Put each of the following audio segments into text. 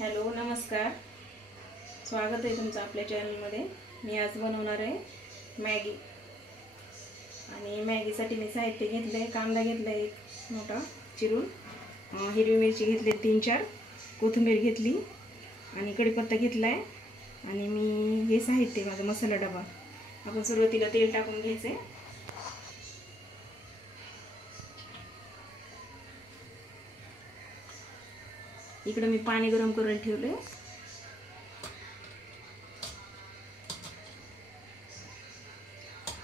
Hello नमस्कार, स्वागत आहे तुमचं आपल्या चॅनलमध्ये। मी आज बनवणार आहे मॅगी आणि मॅगीसाठी मी साहित्य घेतले। कांदा घेतला एक मोठा चिरून, हिरवी मिरची घेतली 3-4, कोथिंबीर घेतली आणि कढीपत्ता घेतलाय आणि मी हे साहित्य माझा मसाला डबा। आपण सुरुवातीला तेल टाकून घ्यायचे। इकडे मी पाणी गरम करून ठेवले।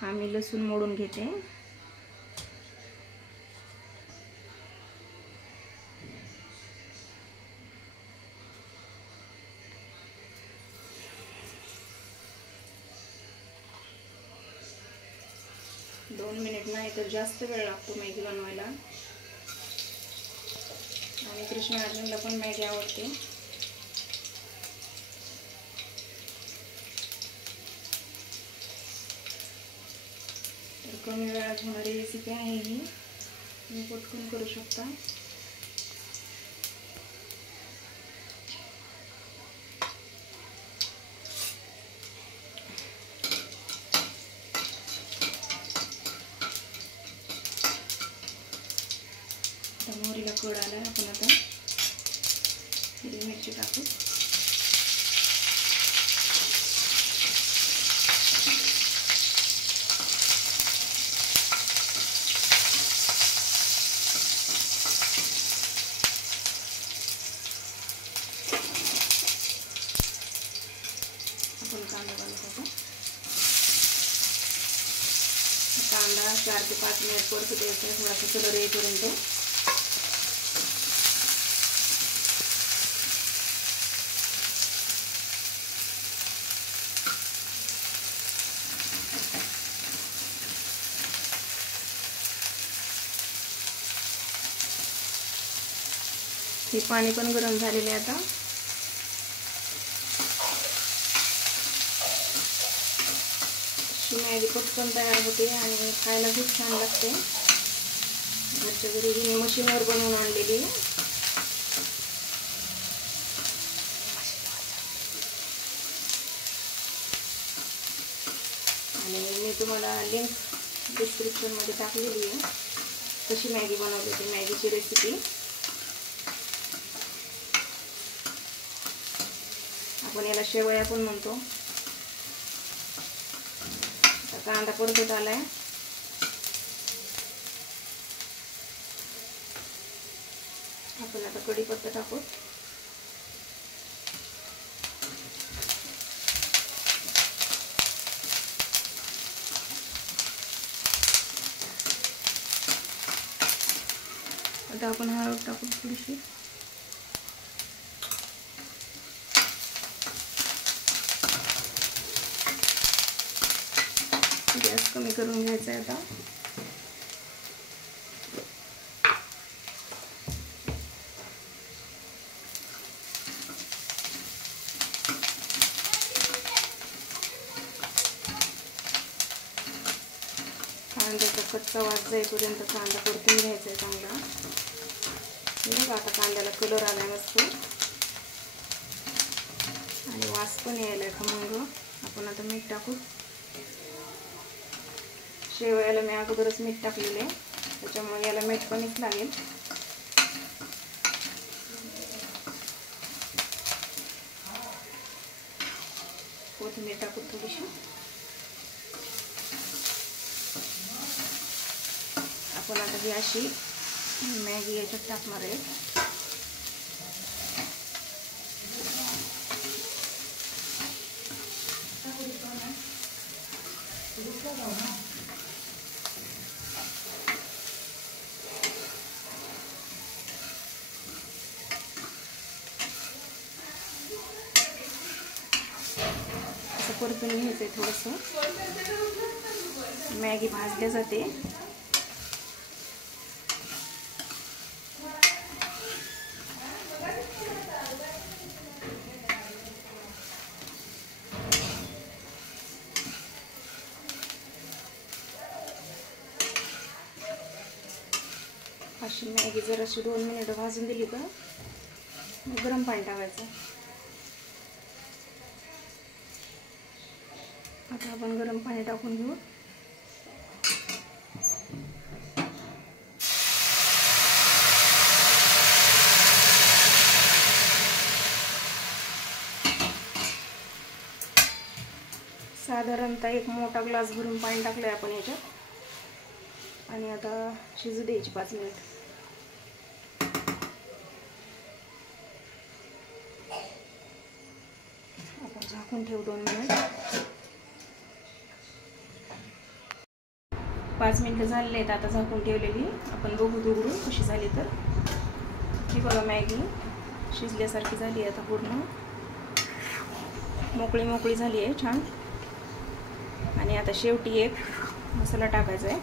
हा मी लसूण मोडून घेते। दोन मिनिट नाही तर जास्त वेळ लागतो मॅगी बनवायला। आणि कृष्ण अर्जुनला पण मॅगी आवडते। तर कमी वेळात होणारी रेसिपी आहे ही, तुम्ही पटकन करू शकता। मोहरीला कड आला, आपण आता हिरवी मिरची टाकू। आपण कांदा घालतो। कांदा 4 ते 5 मिनिट परतू द्यायचा, थोडासा कलर येईपर्यंत। हे पाणी पण गरम झालेले आता। मॅगी पटकन तयार होते आणि खायला खूप छान लागते। घरच्या घरी मी मशीनवर बनवून आणलेली। आणि मी तुम्हाला लिंक डिस्क्रिप्शनमध्ये टाकलेली आहे, कशी मॅगी बनवली ती मॅगीची रेसिपी। आपण याला शेवया पण म्हणतो। कांदा परतत आलाय, आपण आता कढीपत्ता टाकू। आता आपण हळद टाकू थोडीशी। गॅस कमी करून घ्यायचा आहे आता। कांद्याचा कच्चा वास जाईपर्यंत कांदा परतून घ्यायचा आहे चांगला। बघा आता कांद्याला कलर आलाय मस्त आणि वास पण यायलाय खमंग। आपण आता मीठ टाकू। शेवयाला मी अगोदरच मीठ टाकलेले आहे, त्याच्यामुळे याला मीठ कमीच लागेल। कोथिंबीर टाकू थोडीशी। आपण आता ही अशी मॅगी याच्यात टाकणार आहे। परतून घ्यायचंय थोडंसं। मॅगी भाजल्या जाते। अशी मॅगी जराशी 2 मिनिट भाजून दिली का गरम पाणी टाकायचं. आता आपण गरम पाणी टाकून घेऊ. साधारणतः एक मोठा ग्लास भरून पाणी टाकलंय आपण याच्यात आणि आता शिजू द्यायची 5 मिनिट. आपण झाकून ठेवू 2 मिनिट. 5 मिनिटं झालेले आहेत. आता झाकून ठेवलेली. आपण बघू उघडून कशी झाली तर. ही बघा मॅगी शिजल्यासारखी झाली आहे. आता पूर्ण मोकळी मोकळी झाली आहे छान. आणि आता शेवटी एक मसाला टाकायचा आहे.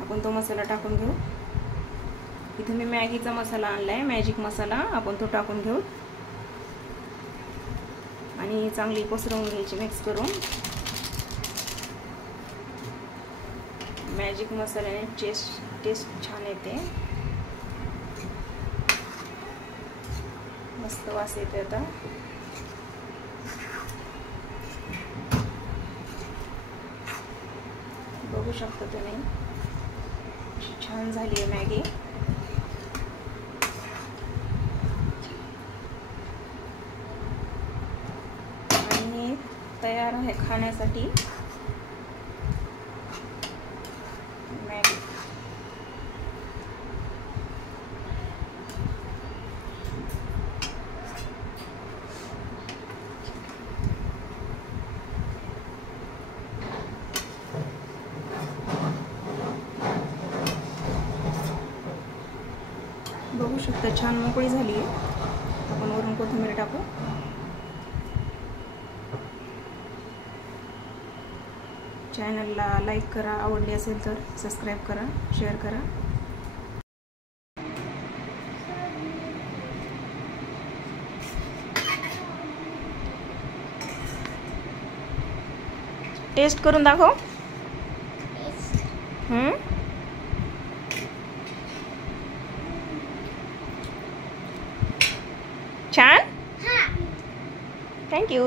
आपण तो मसाला टाकून घेऊ. इथे मी मॅगीचा मसाला आणला आहे, मॅजिक मसाला. आपण तो टाकून घेऊ आणि चांगली पसरवून घ्यायची मिक्स करून. मॅजिक मसाल्याने टेस्ट छान येते. मस्त वास येते. आता बघू शकता तुम्ही छान झाली आहे मॅगी. आणि तयार आहे खाण्यासाठी मॅगी. बघू शकता छान मोकळी झाली आहे. आपण वरून कोथिंबीर टाकू. चॅनलला लाईक करा, आवडली असेल तर सबस्क्राईब करा, शेअर करा. टेस्ट करून दाखव. छान. थँक्यू.